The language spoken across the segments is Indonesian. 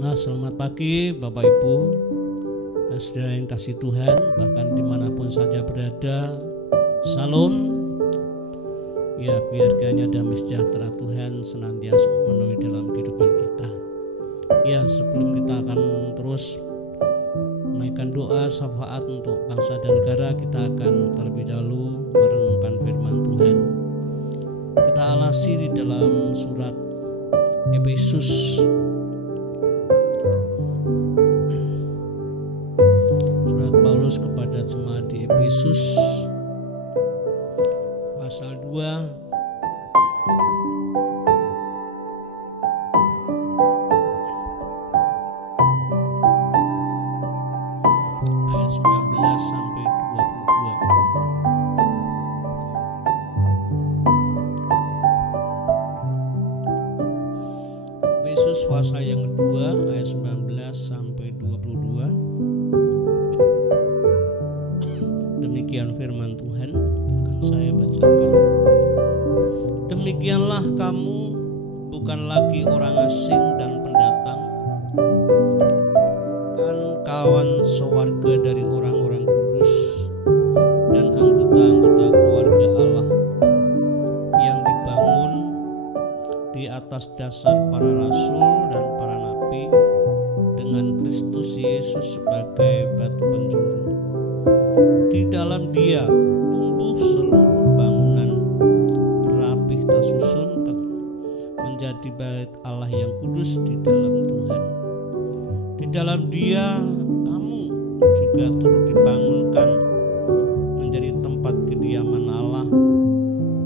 Nah, selamat pagi Bapak Ibu dan saudara yang kasih Tuhan, bahkan dimanapun saja berada. Salam. Ya, biar kiranya damai sejahtera Tuhan senantiasa memenuhi dalam kehidupan kita. Ya, sebelum kita akan terus menaikkan doa syafaat untuk bangsa dan negara, kita akan terlebih dahulu merenungkan firman Tuhan. Kita alasi di dalam surat Efesus, surat Paulus kepada jemaat di Efesus pasal 2 ayat 19 sampai 22. Efesus pasal yang kedua ayat 19 sampai 22. Demikian firman Tuhan, akan saya bacakan. Demikianlah kamu bukan lagi orang asing dan pendatang, kan kawan sewarga dari orang-orang kudus dan anggota-anggota keluarga Allah yang dibangun di atas dasar para rasul dan para nabi, dengan Kristus Yesus sebagai batu penjuru. Di dalam Dia tumbuh seluruh bangunan rapih tersusun menjadi bait Allah yang kudus di dalam Tuhan. Di dalam Dia kamu juga turut dibangunkan menjadi tempat kediaman Allah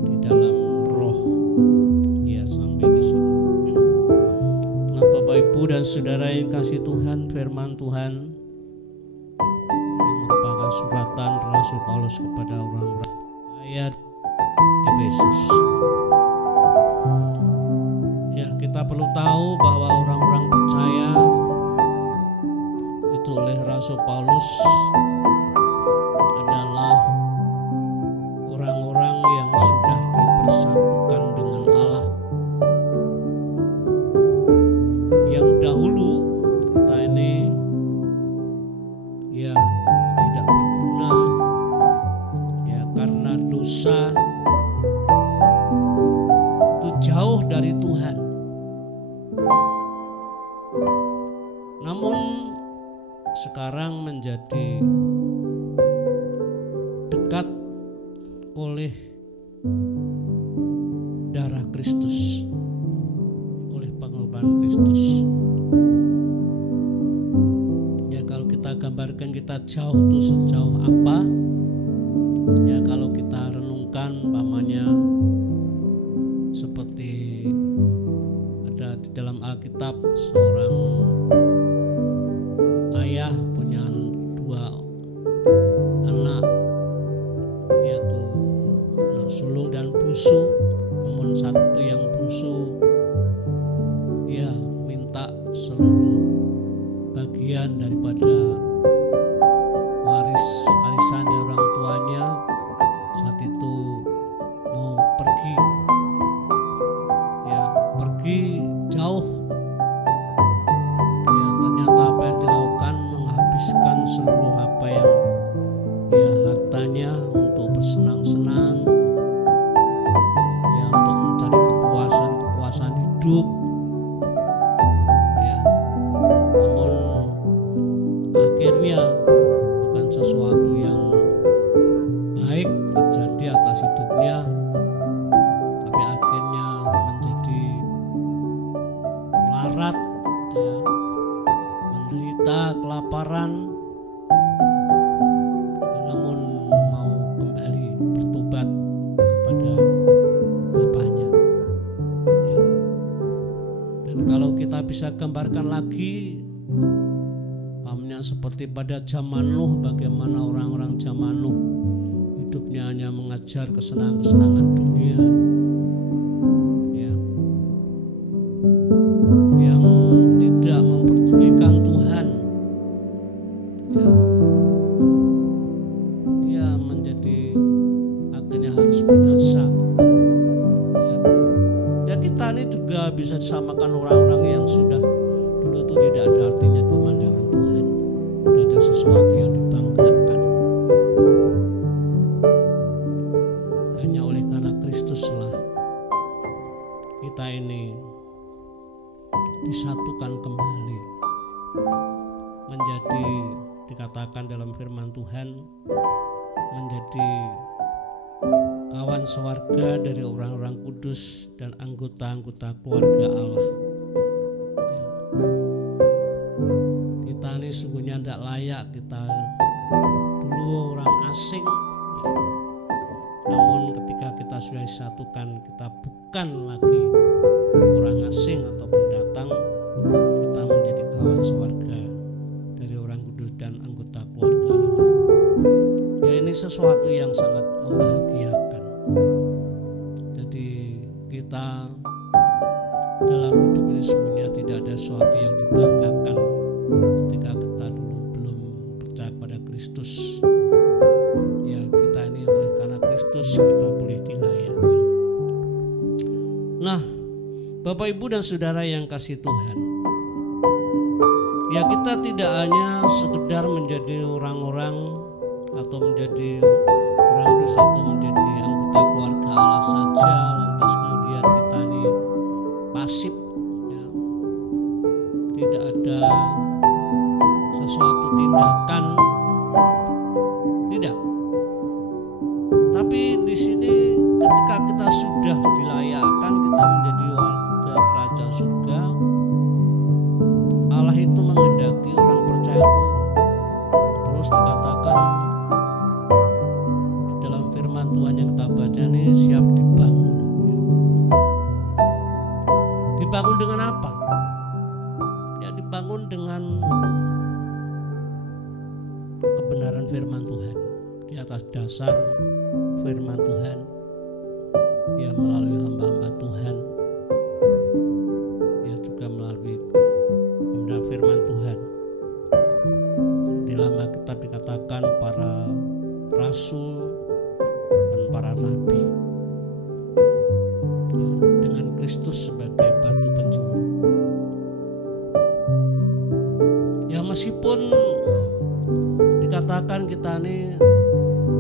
di dalam Roh. Ya, sampai di sini. Nah, Bapak Ibu dan saudara yang kasih Tuhan, firman Tuhan suratan Rasul Paulus kepada orang-orang ayat Efesus. Ya, kita perlu tahu bahwa orang-orang percaya itu oleh Rasul Paulus adalah orang-orang yang sudah dipersatukan dengan Allah. Yang dahulu kita ini ya tidak berguna ya, karena dosa itu jauh dari Tuhan. Namun sekarang menjadi dekat oleh darah Kristus, oleh pengorbanan Kristus. Gambarkan kita jauh itu sejauh apa ya, kalau kita renungkan pamannya seperti ada di dalam Alkitab, seorang ayah punya dua anak, yaitu anak sulung dan bungsu. Namun satu yang bungsu ya minta seluruh bagian daripada warisan dari orang tuanya. Saat itu mau pergi jauh ya, ternyata apa yang dilakukan menghabiskan seluruh apa yang ya hartanya untuk bersenang-senang ya, untuk mencari kepuasan hidup ya. Namun akhirnya bukan sesuatu yang baik terjadi atas hidupnya, tapi akhirnya menjadi melarat ya, menderita kelaparan ya, namun mau kembali bertobat kepada Bapaknya ya. Dan kalau kita bisa gambarkan lagi seperti pada zaman Nuh, bagaimana orang-orang zaman Nuh hidupnya hanya mengejar kesenangan-kesenangan dunia ya, yang tidak memperdulikan Tuhan ya, dia menjadi akhirnya harus binasa ya. Ya, kita ini juga bisa disamakan orang-orang yang sudah dulu itu tidak disatukan kembali menjadi, dikatakan dalam firman Tuhan, menjadi kawan sewarga dari orang-orang kudus dan anggota-anggota keluarga Allah. Kita ini sungguhnya tidak layak, kita dulu orang asing, namun ketika kita sudah disatukan, kita bukan lagi orang asing atau pendatang, kita menjadi kawan sewarga dari orang kudus dan anggota keluarga Allah. Ya, ini sesuatu yang sangat membahagiakan. Jadi kita dalam hidup ini semuanya tidak ada sesuatu yang dibanggakan ketika kita dulu belum percaya kepada Kristus. Ya, kita ini oleh karena Kristus kita boleh dilayakkan. Nah, Bapak Ibu dan Saudara yang kasih Tuhan, ya kita tidak hanya sekedar menjadi orang-orang atau menjadi orang kudus atau menjadi anggota keluarga Allah saja, lantas kemudian kita ini pasif, ya. Tidak ada sesuatu tindakan, tidak. Tapi di sini ketika kita sudah dilayakkan, kita menjadi warga kerajaan surga, Allah itu menghendaki orang percaya itu terus dikatakan di dalam firman Tuhan yang kita baca ini siap dibangun. Dibangun dengan apa? Ya, dibangun dengan kebenaran firman Tuhan, di atas dasar firman Tuhan, ya melalui hamba-hamba Tuhan, ya juga melalui kebenaran firman Tuhan. Di dalam Alkitab dikatakan para rasul dan para nabi, ya, dengan Kristus sebagai batu penjuru. Ya, meskipun dikatakan kita ini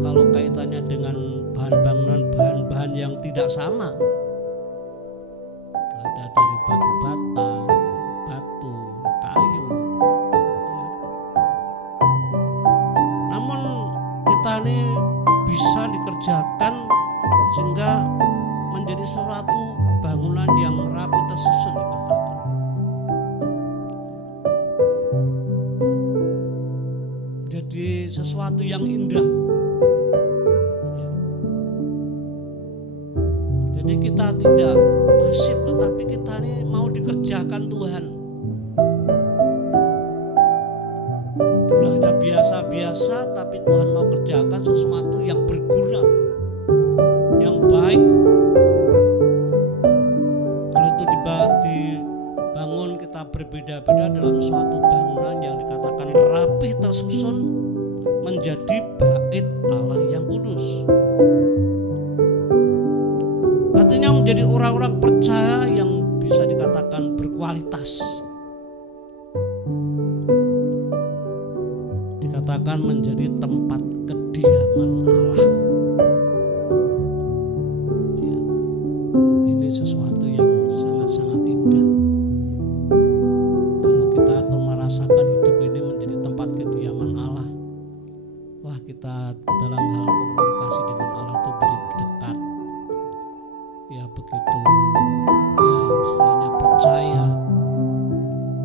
kalau kaitannya dengan bahan bangunan, bahan-bahan yang tidak sama, ada dari batu bata, batu, kayu, ya. Namun kita ini bisa dikerjakan sehingga menjadi suatu bangunan yang rapi tersusun, dikatakan. Jadi sesuatu yang indah. Jadi kita tidak pasif, tetapi kita ini mau dikerjakan Tuhan. Tidak hanya biasa-biasa, tapi Tuhan mau kerjakan sesuatu yang berguna, yang baik. Kalau itu dibangun, kita berbeda-beda dalam suatu bangunan yang dikatakan rapih tersusun menjadi bait Allah yang kudus. Artinya menjadi orang-orang percaya yang bisa dikatakan berkualitas. Dikatakan menjadi tempat kediaman Allah. Ya, ini sesuatu yang sangat-sangat indah. Kalau kita merasakan hidup ini menjadi tempat kediaman Allah, wah, kita dalam hal komunikasi dengan Allah itu begitu dekat. Ya, begitu, ya istilahnya percaya,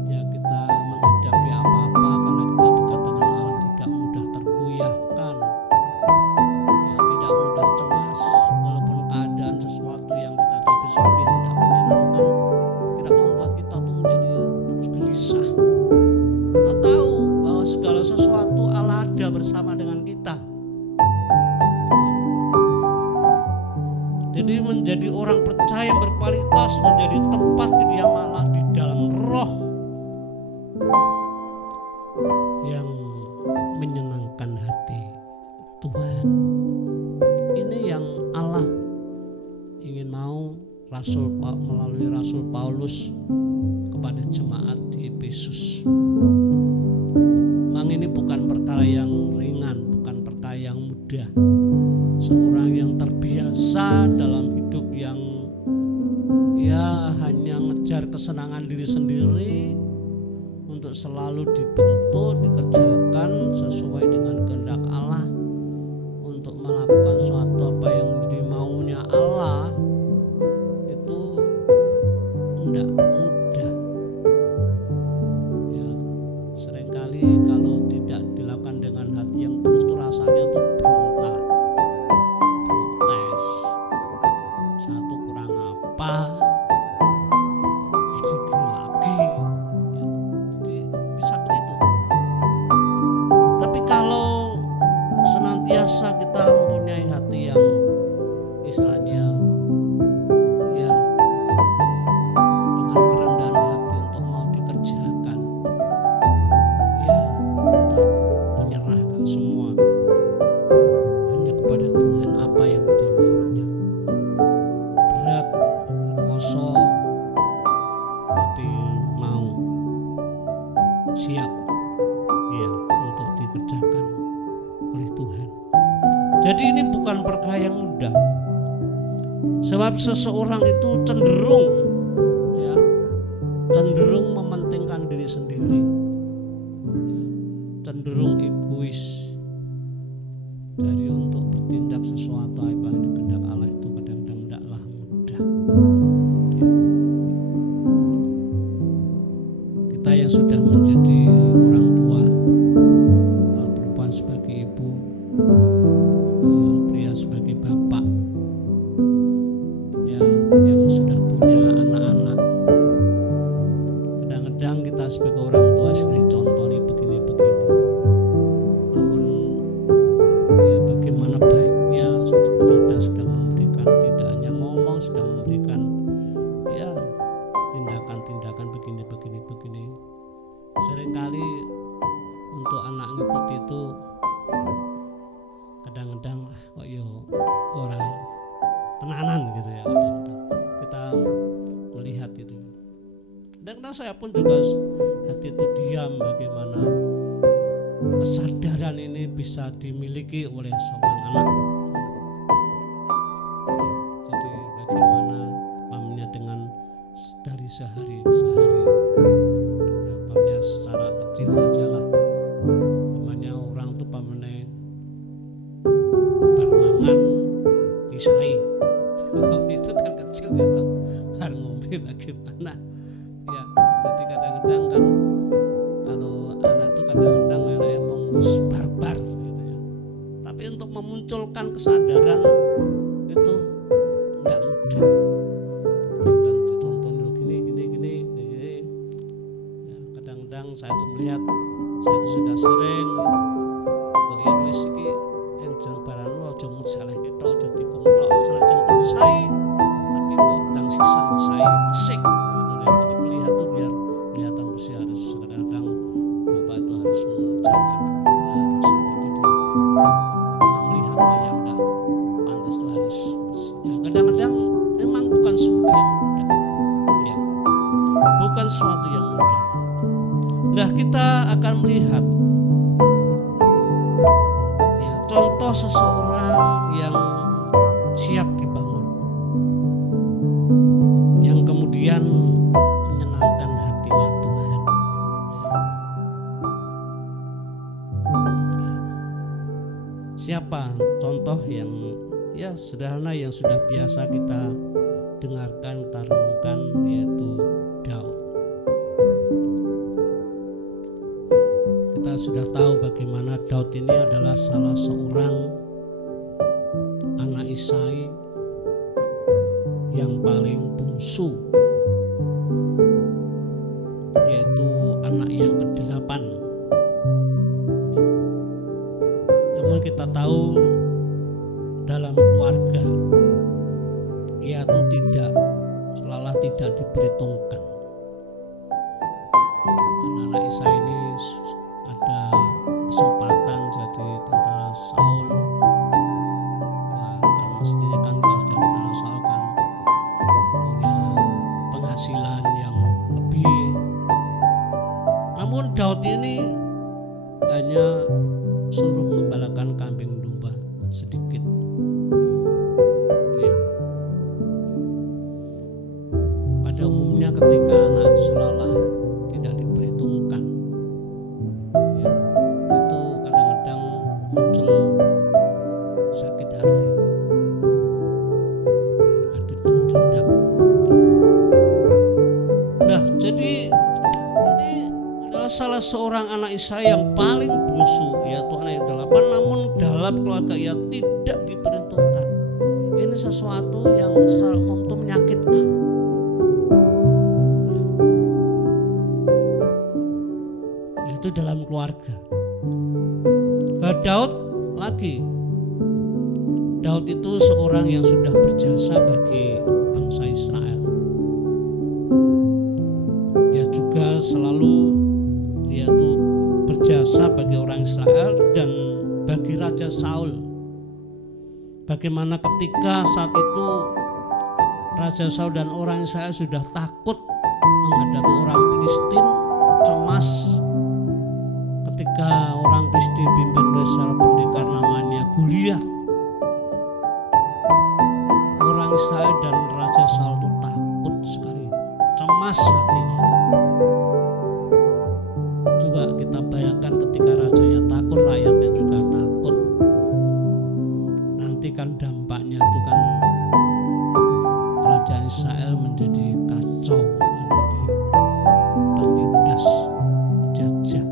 ya kita menghadapi apa-apa karena kita dekat dengan Allah tidak mudah tergoyahkan, ya tidak mudah cemas, walaupun keadaan sesuatu yang kita hadapi sebenarnya tidak menyenangkan, tidak membuat kita tuh menjadi terus gelisah. Kita tahu bahwa segala sesuatu Allah ada bersama dengan kita. Jadi menjadi orang percaya yang berkualitas, menjadi tempat kediaman Allah di dalam roh yang menyenangkan hati Tuhan. Ini yang Allah ingin mau melalui Rasul Paulus kepada jemaat di Efesus. Memang ini bukan perkara yang ringan, bukan perkara yang mudah. Seorang yang terbiasa dalam hidup yang ya hanya ngejar kesenangan mementingkan diri sendiri, untuk selalu dibentuk, dikerjakan sesuai dengan kehendak Allah, untuk melakukan suatu apa yang menjadi maunya Allah, itu tidak mudah. Ya, seringkali kalau tidak dilakukan dengan hati yang tulus itu rasanya tuh berontak, protes, satu kurang apa, gini lagi, ya, jadi bisa begitu. Tapi kalau senantiasa kita mempunyai hati yang istilahnya ya dengan kerendahan hati untuk mau dikerjakan, ya kita menyerahkan semua hanya kepada Tuhan apa yang Dia maunya. Berat, berkoso, tapi mau, siap ya untuk dikerjakan oleh Tuhan. Jadi ini bukan perkara yang mudah, sebab seseorang itu cenderung mementingkan diri sendiri, cenderung egois. Dari untuk bertindak sesuatu apa yang kehendak Allah itu kadang-kadang tidaklah mudah. Ya. Kita yang sudah menjadi orang tua, perempuan sebagai ibu, pria sebagai bapak, ya, yang sudah punya anak-anak, kadang-kadang kita sebagai orang tua sudah contohnya begini-begini, namun ya bagaimana baiknya kita sudah memberikan, tidak hanya ngomong, sudah memberikan ya tindakan-tindakan begini. Seringkali untuk anak ngikuti itu kadang-kadang kok yo orang tenanan gitu ya, kadang-kadang kita melihat itu. Kadang-kadang saya pun juga hati itu diam bagaimana kesadaran ini bisa dimiliki oleh seorang anak. Jadi bagaimana pamnya dengan dari sehari-hari, ya, pamnya secara kecil sajalah. Pamanya orang tuh pamane barmangan disai, itu kan kecil ya, bar ngombe bagaimana ya. Jadi kadang-kadang kan kalau anak itu kadang-kadang anak yang barbar gitu ya, tapi untuk memunculkan kesadaran itu enggak mudah. Kadang ditonton gini ya, kadang-kadang saya tuh melihat, saya tuh sudah sering kok yen wis iki enjang barang aja musaleh ketok, aja tikung tok, senajan disai tapi kok ndang sisan disai sik gitu ya. Jadi melihat tuh biar kelihatan bersih, harus kadang-kadang bapak itu harus mengerjakan, harus jadi karena melihat yang enggak pantas itu harus bersih. Ya, kadang-kadang memang bukan sesuatu yang mudah ya, bukan sesuatu yang mudah. Nah, kita akan melihat ya, contoh seseorang yang siap dibangun, yang kemudian menyenangkan hatinya Tuhan ya. Siapa contoh yang ya sederhana yang sudah biasa kita dengarkan, kita renungkan, yaitu Daud. Kita sudah tahu bagaimana Daud ini adalah salah seorang anak Isai yang paling bungsu, yaitu anak yang ke-8. Namun kita tahu dalam keluarga ia itu tidak diperhitungkan. Anak-anak Isai ini ada kesempatan jadi tentara Saul. Bahkan mestinya kan kalau sudah tentara Saul kan punya penghasilan yang lebih. Namun Daud ini hanya suruh mengembalakan kambing domba sedikit. Ya. Pada umumnya ketika anak seolah-olah tidak diperhitungkan. Ya, itu kadang-kadang muncul sakit hati, ada dendam. Nah, jadi ini adalah salah seorang anak Ishak yang paling bungsu, yaitu anak yang ke-8, namun dalam keluarga ia tidak diperhitungkan. Ini sesuatu yang secara umum itu menyakitkan. Yaitu dalam keluarga. Daud lagi. Daud itu seorang yang sudah berjasa bagi bangsa Israel. Dia juga selalu yaitu berjasa bagi orang Israel dan bagi Raja Saul. Bagaimana ketika saat itu Raja Saul dan orang Israel sudah takut menghadapi orang Filistin, cemas ketika orang Filistin dipimpin oleh seorang pendekar namanya Goliat. Orang Israel dan Raja Saul itu takut sekali, cemas hatinya. Coba kita bayangkan ketika rajanya takut, rakyatnya juga takut. Nanti kan dampaknya itu kan kerajaan Israel menjadi kacau, menjadi tertindas jajah.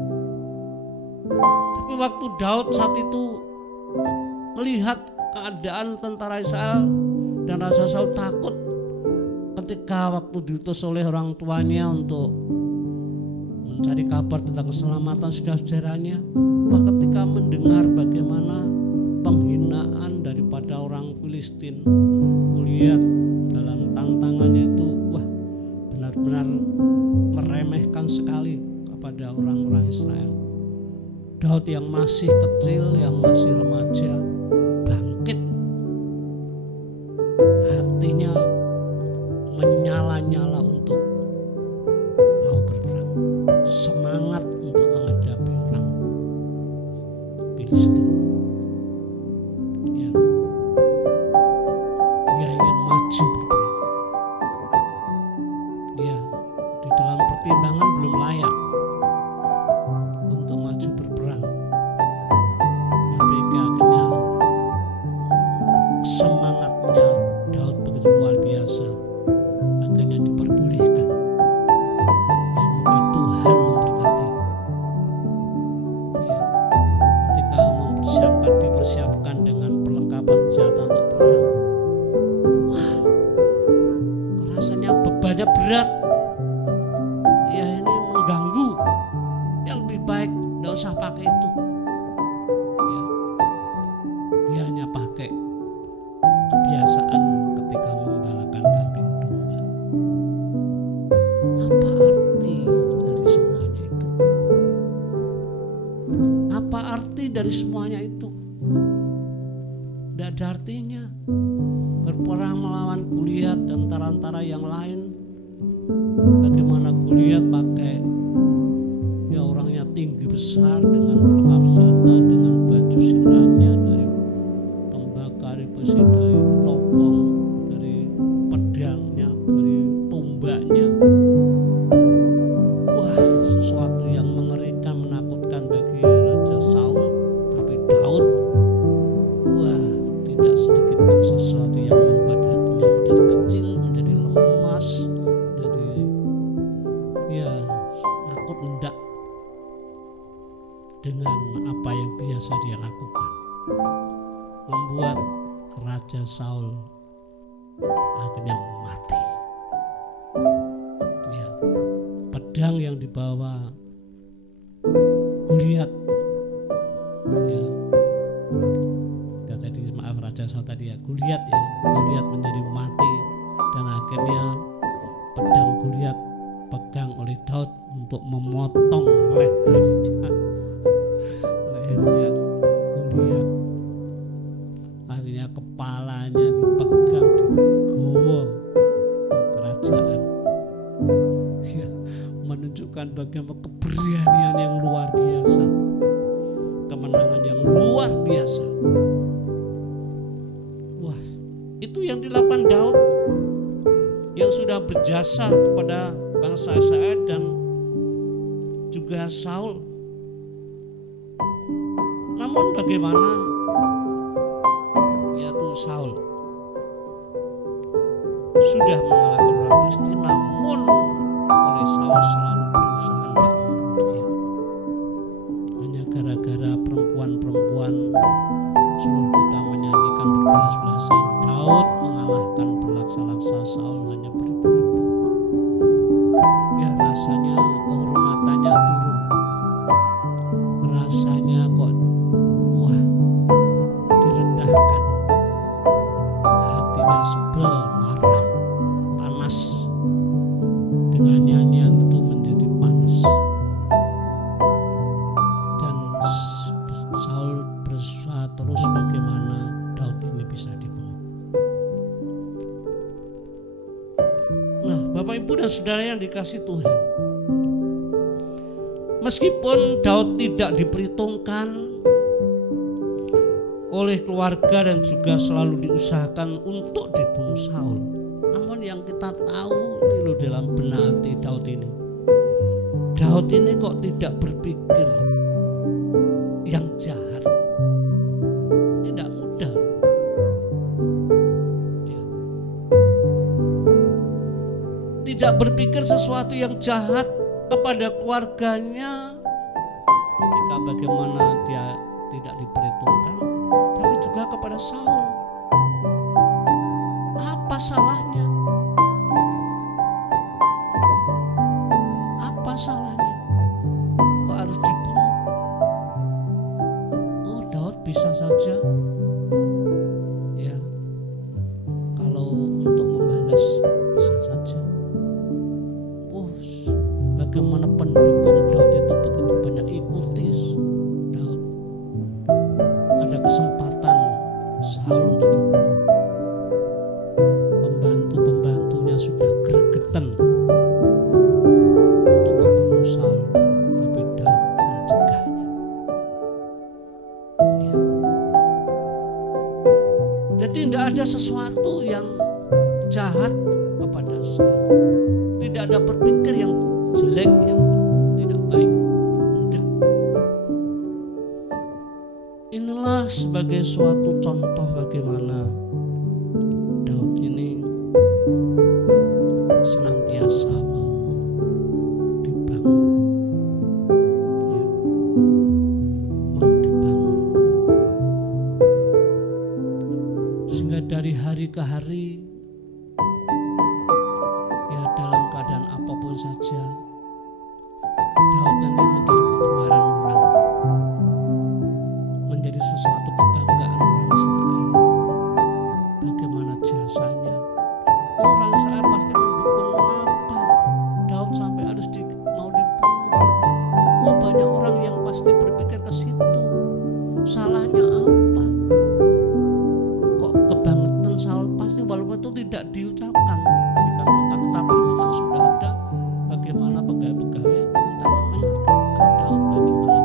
Tapi waktu Daud saat itu melihat keadaan tentara Israel dan Raja Saul takut, ketika waktu diutus oleh orang tuanya untuk mencari kabar tentang keselamatan saudara-saudaranya, ketika mendengar bagaimana penghinaan daripada orang Filistin, Goliat dalam tantangannya itu, benar-benar meremehkan sekali kepada orang-orang Israel. Daud yang masih kecil, yang masih remaja, bangkit, hatinya menyala-nyala untuk mau berperang, semangat untuk menghadapi orang Filistin. Dia ingin maju berperang. Dia di dalam pertimbangan belum layak untuk maju berperang, tapi akhirnya semangatnya Daud begitu luar biasa, akhirnya diperbolehkan. Semoga Tuhan memberkati. Ya, ketika dipersiapkan dengan perlengkapan senjata untuk perang, rasanya bebannya berat. Ya, ini mengganggu. Yang lebih baik tidak usah pakai itu. Ya, dia hanya pakai kebiasaan ketika membalakan kambing domba. Apa arti dari semuanya itu? Apa arti dari semuanya itu? Tidak ada artinya. Berperang melawan Goliat dan tentara yang lain. Bagaimana Goliat pakai, ya orangnya tinggi besar dengan perlengkapan senjata, dengan baju sirahnya dari tembakau, dari besi, dari topong, dari pedangnya, dari tombaknya. Sesuatu yang mengerikan, menakutkan bagi Raja Saul. Tapi Daud, tidak sedikit pun sesuatu yang membuat hatinya menjadi kecil, menjadi lemas, menjadi takut hendak dengan apa yang biasa dia lakukan, membuat Raja Saul akhirnya mati. Ya, pedang yang dibawa Goliat, Raja Saul tadi Goliat menjadi mati, dan akhirnya pedang Goliat pegang oleh Daud untuk memotong lehernya Goliat. Akhirnya kepalanya dipegang, digowo ke kerajaan. Ya, menunjukkan bagaimana keberanian yang luar biasa, kemenangan yang luar biasa. Itu yang dilakukan Daud yang sudah berjasa kepada bangsa Israel dan juga Saul. Namun bagaimana, yaitu Saul sudah mengalahkan orang Filistin, namun oleh Saul selalu berusaha tidak membunuh dia. Hanya gara-gara perempuan-perempuan seluruh kota menyanyikan berbelas-belasan, Daud mengalahkan berlaksa-laksa Saul hanya beribu-ribu. Ya rasanya kehormatannya turun, rasanya kok direndahkan, hatinya sebel, marah, panas. Dengan nyanyian itu menjadi panas, dan Saul berusaha terus bagaimana Daud ini bisa dibunuh. Nah, Bapak Ibu dan Saudara yang dikasihi Tuhan, meskipun Daud tidak diperhitungkan oleh keluarga dan juga selalu diusahakan untuk dibunuh Saul, namun yang kita tahu ini loh dalam benak hati Daud ini kok tidak berpikir yang jahat. Ini tidak mudah ya. Tidak berpikir sesuatu yang jahat kepada keluarganya, jika bagaimana dia tidak diperhitungkan, tapi juga kepada Saul. Apa salahnya? Apa salahnya? Kok harus dibunuh? Oh, Daud bisa saja ya, kalau untuk membalas bisa saja. Oh, bagaimana pendukung Daud itu begitu banyak ikuti Daud. Ada kesempatan Saul untuk dibunuh. Pembantu-pembantunya sudah gregetan untuk membunuh Saul, tapi Daud mencegahnya. Ya. Jadi tidak ada sesuatu yang jahat kepada Saul. Tidak ada berpikir yang jelek, yang tidak baik. Tidak. Inilah sebagai suatu contoh bagaimana Daud ini senantiasa mau dibangun, ya, mau dibangun, sehingga dari hari ke hari, ya dalam keadaan apapun saja, Daud ini menjadi kegemaran orang, menjadi sesuatu kebanggaan orang Israel. Bagaimana jasanya, orang Israel pasti mendukung. Mengapa Daud sampai harus mau dibunuh? Oh, banyak orang yang pasti berpikir ke situ. Salahnya apa? Kok kebangetan Saul? Pasti walaupun itu tidak diucapkan, dikatakan, tapi memang sudah ada bagaimana pegawai-pegawai tentang mengingatkan Daud, bagaimana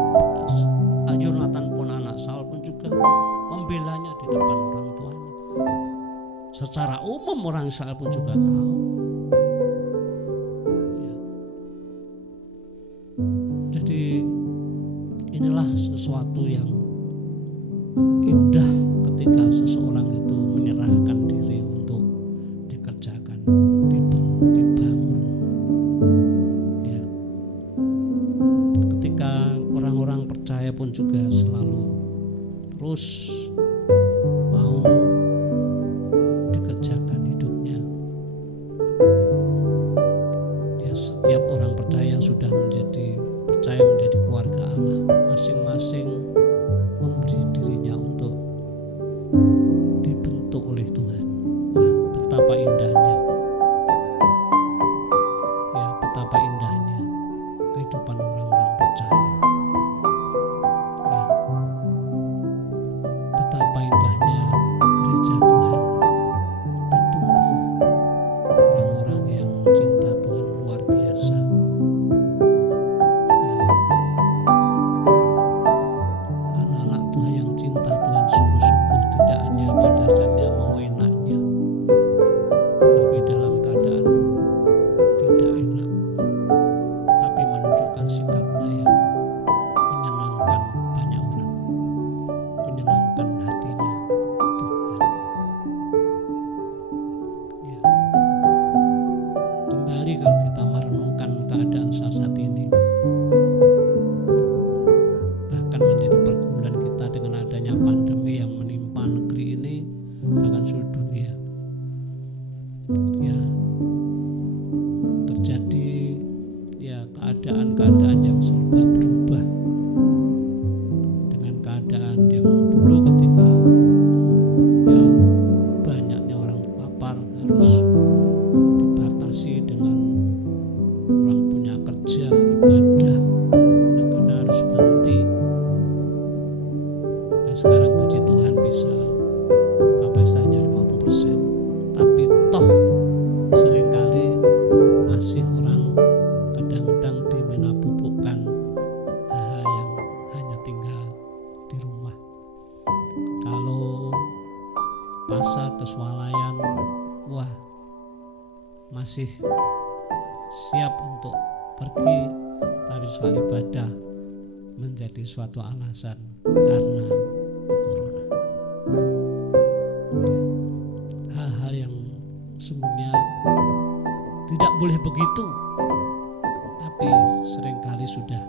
Yonatan pun anak Saul pun juga membelanya di depan orang tuanya. Secara umum orang Israel pun juga tahu. Ya. Jadi inilah sesuatu yang indah ketika seseorang itu menyerahkan diri untuk dikerjakan, dibangun. Ya. Ketika orang-orang percaya pun juga selalu terus mau dikerjakan hidupnya. Ya, setiap orang percaya yang sudah percaya menjadi keluarga Allah, masing-masing memberi dirinya untuk dibentuk oleh Tuhan. Wah, betapa indahnya. Ya, betapa indahnya kehidupan orang-orang percaya. Ya. Betapa indahnya gereja Tuhan bertumbuh, orang-orang yang cinta Tuhan luar biasa. Ya. keadaan yang serba berubah, dengan keadaan yang dulu ketika ya banyaknya orang papar harus dibatasi dengan orang punya kerja, ibadah, karena harus berhenti. Dan sekarang puji Tuhan bisa kapasitasnya 50%, tapi toh seringkali masih orang kadang-kadang dimenabubukkan hal-hal yang hanya tinggal di rumah. Kalau pasar ke swalayan, wah masih siap untuk pergi, tapi soal ibadah menjadi suatu alasan karena corona. Hal-hal yang sebenarnya tidak boleh begitu, tapi seringkali sudah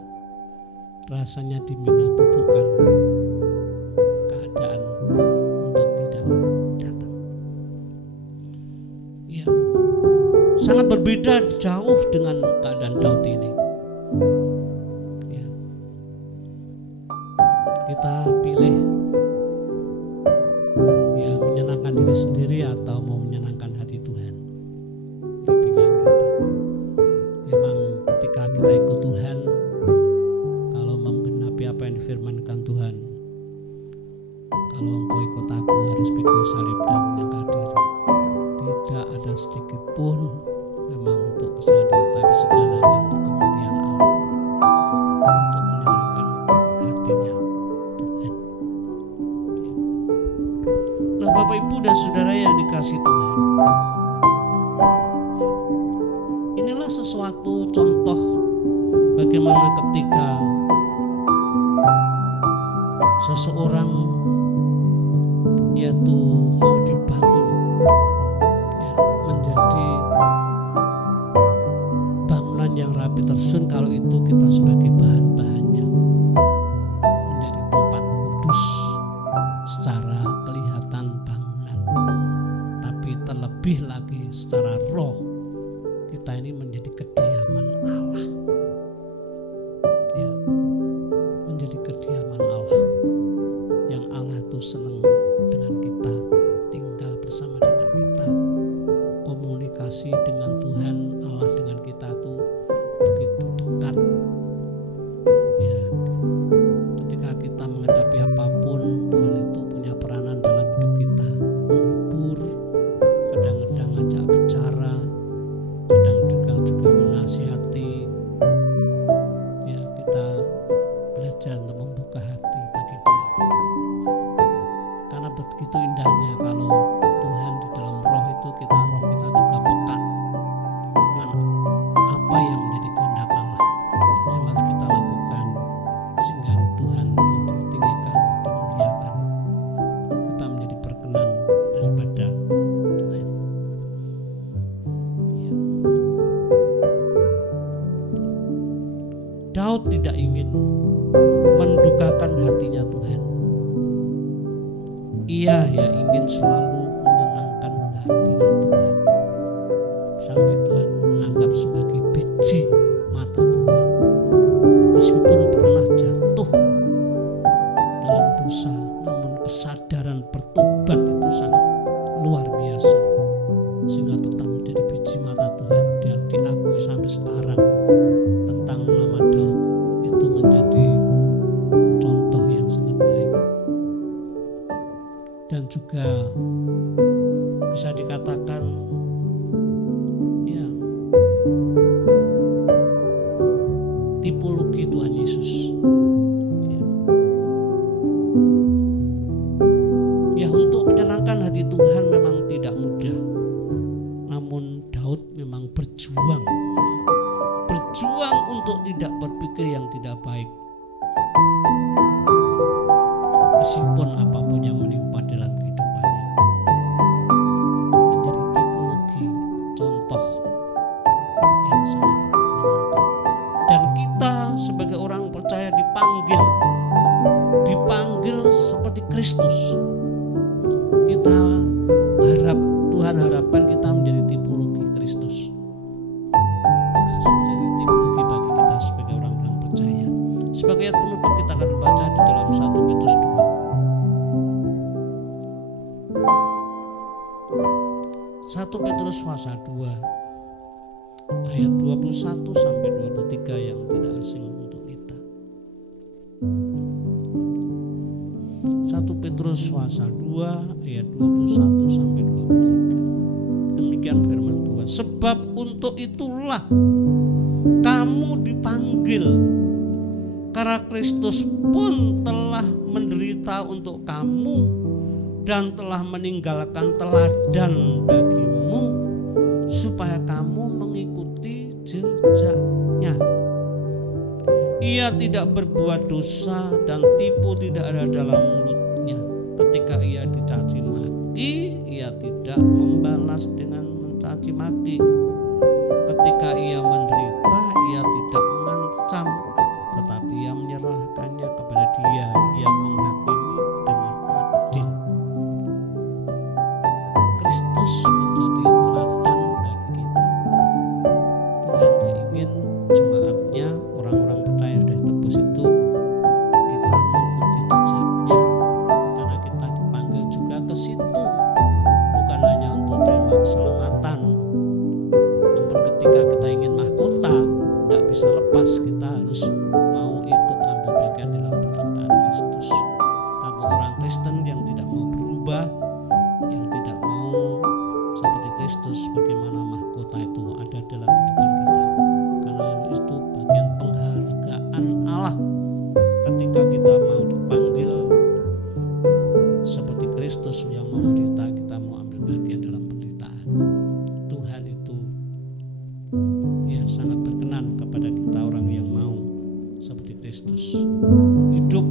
rasanya dimenabubukkan keadaan untuk tidak datang. Ya, sangat berbeda jauh dengan keadaan Daud ini. Ya, kita pilih ya menyenangkan diri sendiri atau mau menyenangkan hati Tuhan. Ini pilihan kita. Memang ketika kita ikut Tuhan, kalau menggenapi apa yang difirmankan Tuhan, kalau engkau ikut aku harus pikul salib dan menyangkal diri. Tidak ada sedikit pun memang untuk kesenangan diri, tapi segalanya untuk kemuliaan Allah, untuk menyenangkan hatinya Tuhan. Nah, Bapak Ibu dan Saudara yang dikasihi Tuhan, inilah sesuatu contoh bagaimana ketika seseorang dia tuh mau dibangun ya, menjadi bangunan yang rapi tersusun, kalau itu kita sebagai bahan-bahannya menjadi tempat kudus secara kelihatan bangunan, tapi terlebih lagi secara roh kita ini menjadi kediaman Allah ya, menjadi kediaman Allah yang Allah itu senang dengan kita, tinggal bersama dengan kita, komunikasi dengan Tuhan, Allah dengan kita tuh begitu dekat ya. Ketika kita menghadapi apapun, Tuhan itu punya peranan dalam hidup kita, menghibur, kadang-kadang ngajak bicara, kadang-kadang juga menasihati ya. Kita belajar untuk membuka hati bagi Dia, karena begitu indahnya kalau Tuhan di dalam roh itu roh kita juga peka dengan apa yang menjadi kehendak Allah yang harus kita lakukan, sehingga Tuhan itu ditinggikan, dimuliakan, kita menjadi berkenan daripada Tuhan ya. Daud tidak ingin mendukakan hatinya Tuhan. Ia ya ingin selalu menyenangkan hatinya Tuhan, sampai Tuhan menganggap sebagai biji mata Tuhan. Meskipun pernah jatuh dalam dosa, namun kesadaran bertobat itu sangat luar biasa, sehingga tetap menjadi biji mata Tuhan dan diakui sampai sekarang. Tentang nama Daud itu menjadi contoh yang sangat baik, dan juga bisa dikatakan ya tipologi Tuhan Yesus ya. Untuk menyenangkan hati Tuhan memang tidak mudah, namun Daud memang berjuang untuk tidak berpikir yang tidak baik, meskipun apapun yang menimpa dalam kehidupannya. Menjadi tipologi contoh yang sangat menyenangkan. Dan kita sebagai orang percaya dipanggil seperti Kristus. Kita Tuhan harapkan kita menjadi tipologi Kristus. Kristus menjadi tipologi bagi kita sebagai orang-orang Sebagai ayat penutup kita akan membaca di dalam 1 Petrus 2. 1 Petrus pasal 2 ayat 21 sampai 23 yang tidak asing untuk kita. 1 Petrus pasal 2 ayat 21 sampai 23. Demikian firman Tuhan. Sebab untuk itulah kamu dipanggil, karena Kristus pun telah menderita untuk kamu dan telah meninggalkan teladan bagimu supaya kamu mengikuti jejaknya. Ia tidak berbuat dosa dan tipu tidak ada dalam mulutnya. Ketika ia dicaci maki, ia tidak membalas dengan mencaci maki. Ketika ia menderita, ia tidak mengancam, tetapi ia menyerahkannya kepada Dia yang menghakimi dengan adil. Kristus menjadi teladan bagi kita. Tuhan ingin jemaatnya, orang-orang percaya yang sudah tebus itu, kita mengikuti jejaknya, karena kita dipanggil juga ke situ, bukan hanya untuk terima keselamatan. Namun ketika kita ingin mahkota, tidak bisa lepas, kita harus mau ikut ambil bagian dalam penderitaan Kristus. Tapi orang Kristen yang tidak mau berubah, yang tidak mau seperti Kristus, bagaimana mahkota itu ada dalam kehidupan kita. Karena itu bagian penghargaan Allah ketika kita mau dipanggil seperti Kristus yang mau menderita, kita mau ambil bagian dalam penderitaan. Tuhan itu ya sangat berkenan kepada kita orang yang mau seperti Kristus hidup